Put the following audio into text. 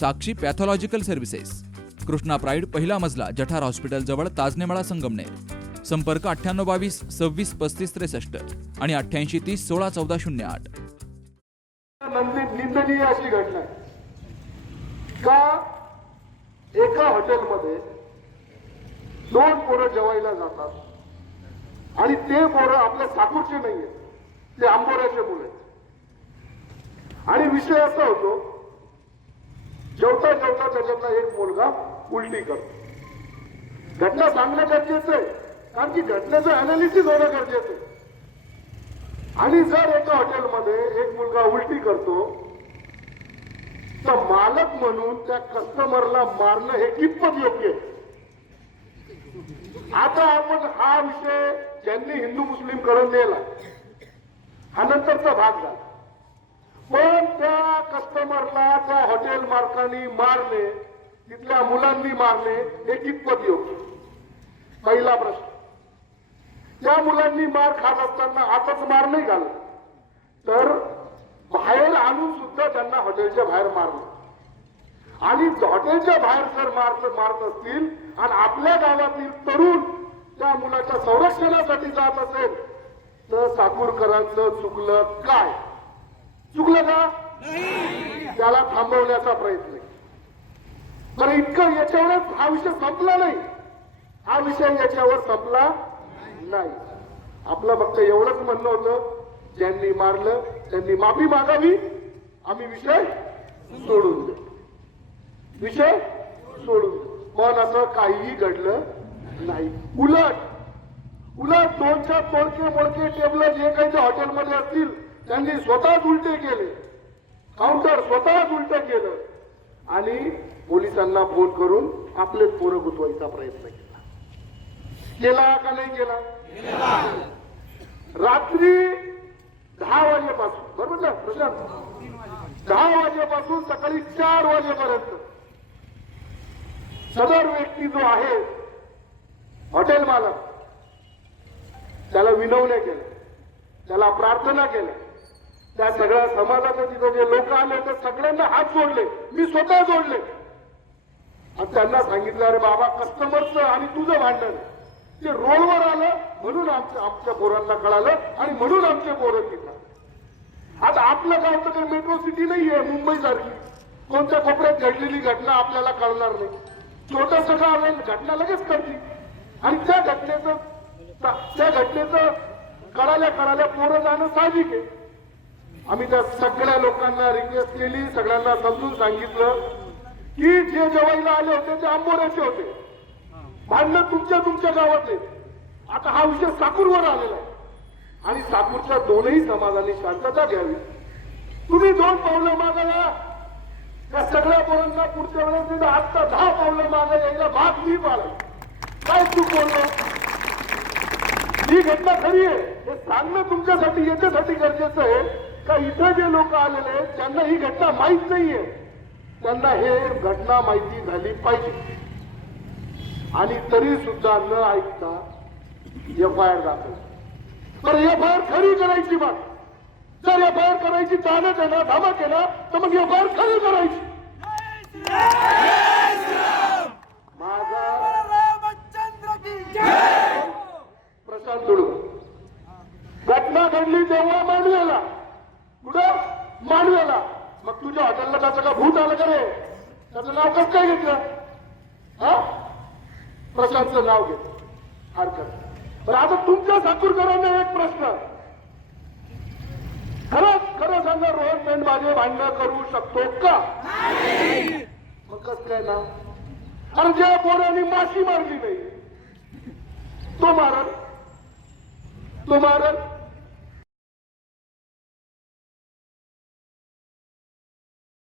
Sakshi pathological services. Krishna pride पहिला मजला जठार हॉस्पिटलजवळ ताजनेमाळा संगमनेर. संपर्क अठ्ठ्याण्णव बावीस सव्वीस पस्तीस त्रेसष्ट आणि अठ्ठ्याऐंशी तीस सोळा चौदा शून्य आठ. निंदनीय अशी घटना का एका हॉटेलमध्ये दोन पोरं जेवायला जातात आणि ते पोरं आपल्या साकूरचे आहेत ते आंबोऱ्याचे मुलं आहेत. आणि विषय असा होतो जेवता जेवता त्याच्यातला एक मुलगा उलटी करतो. घटना सांगणं गरजेचं आहे. कारण की घटनेचं अनालिसिस होणं गरजेचं आहे. आणि जर एका हॉटेलमध्ये एक मुलगा उलटी करतो तर मालक म्हणून त्या कस्टमरला मारणं हे कितपत योग्य आहे? आता आपण हा विषय ज्यांनी हिंदू मुस्लिम करून दिला हा नंतरचा भाग झाला. पण त्या कस्टमरला त्या हॉटेल मालकांनी मारणे तिथल्या मुलांनी मारणे हे कितपत योग्य? पहिला प्रश्न. त्या मुलांनी मार खात असताना आताच मार नाही घाल तर बाहेर आणून सुद्धा त्यांना हॉटेलच्या बाहेर मारलं. आणि हॉटेलच्या बाहेर जर मारत मारत असतील आणि आपल्या गावातील तरुण त्या मुलाच्या संरक्षणासाठी जात असेल तर साकूरकरांचं चुकलं काय? चुकलं का? त्याला थांबवण्याचा प्रयत्न आहे. बरं इतकं याच्यावरच हा विषय संपला नाही. हा विषय याच्यावर संपला नाही. आपलं फक्त एवढंच म्हणणं होतं ज्यांनी मारलं त्यांनी माफी मागावी. आम्ही विषय सोडून दे विषय सोडून मन पण असं काहीही घडलं नाही. उलट उलट दोनच्या तोडके मोडके टेबल जे काही त्या हॉटेलमध्ये असतील त्यांनी स्वतःच उलटे केले. काउंटर स्वतःच उलट केलं. आणि पोलिसांना फोन करून आपले पोरं गुतवायचा प्रयत्न केला. केला का नाही केला. रात्री दहा वाजेपासून बरोबर ना प्रशांत? दहा वाजेपासून सकाळी चार वाजेपर्यंत सदर व्यक्ती जो आहे हॉटेल मालक त्याला विनवण्या केल्या. त्याला प्रार्थना केल्या. त्या सगळ्या समाजाचे तिथे जे लोक आले ते सगळ्यांना हात जोडले. मी स्वतः जोडले. आणि त्यांना सांगितलं अरे बाबा कस्टमरचं आणि तुझं भांडण. ते रोडवर आलं म्हणून आमच्या आमच्या पोरांना कळालं आणि म्हणून आमचे पोरं तिथं. आता आपलं गाव तर काही मेट्रो सिटी नाहीये मुंबई सारखी. कोणत्या कोपऱ्यात घडलेली घटना आपल्याला कळणार नाही. छोटस गाव आहे घटना लगेच कळती? आणि त्या घटनेचं त्या घटनेचं कळाल्या कळाल्या पोरं जाणं साहजिक आहे. आम्ही त्या सगळ्या लोकांना रिक्वेस्ट केली सगळ्यांना समजून सांगितलं की जे जवळला आले होते ते आंबोऱ्याचे होते. भांडणं तुमच्या तुमच्या गावातले. आता हा विषय साकूरवर आलेला आहे. आणि साकूरच्या दोनही समाजाने शांतता घ्यावी. तुम्ही दोन पावलं मागायला त्या सगळ्या पोरांना पुढच्या वेळेस तिथं आत्ता दहा पावलं मागा यायला भाग मी पाळा काय चूक बोललो ही घटना खरी आहे. हे सांगणं तुमच्यासाठी याच्यासाठी गरजेचं आहे. का इथं जे लोक आलेले आहेत त्यांना ही घटना माहीत नाहीये. त्यांना हे घटना माहिती झाली पाहिजे. आणि तरी सुद्धा न ऐकता एफ आय आर दाखल. तर एफ आय आर खरी करायची मग जर एफ आय आर करायची चालत आहे ना धमक तर मग एफ आय आर खरी करायची माझा रामचंद्र की प्रशांत दुर्ग घटना घडली तेव्हा मांडवेला कुठं मांडवेला मग तुझ्या हॉटेलला त्याचं का भूत आलं का रे? त्याचं नाव कसं काय घेतलं? हा? प्रशांतचं नाव घेत हरकत नाही. पण आता तुमच्या साकूरकरांना एक प्रश्न. खरंच खरं सांगा रोहन पेंट माझे भांडणं करू शकतो का? मग कसं काय ना? अरे ज्या पोरांनी माशी मारली नाही तो मारल. तो मारल.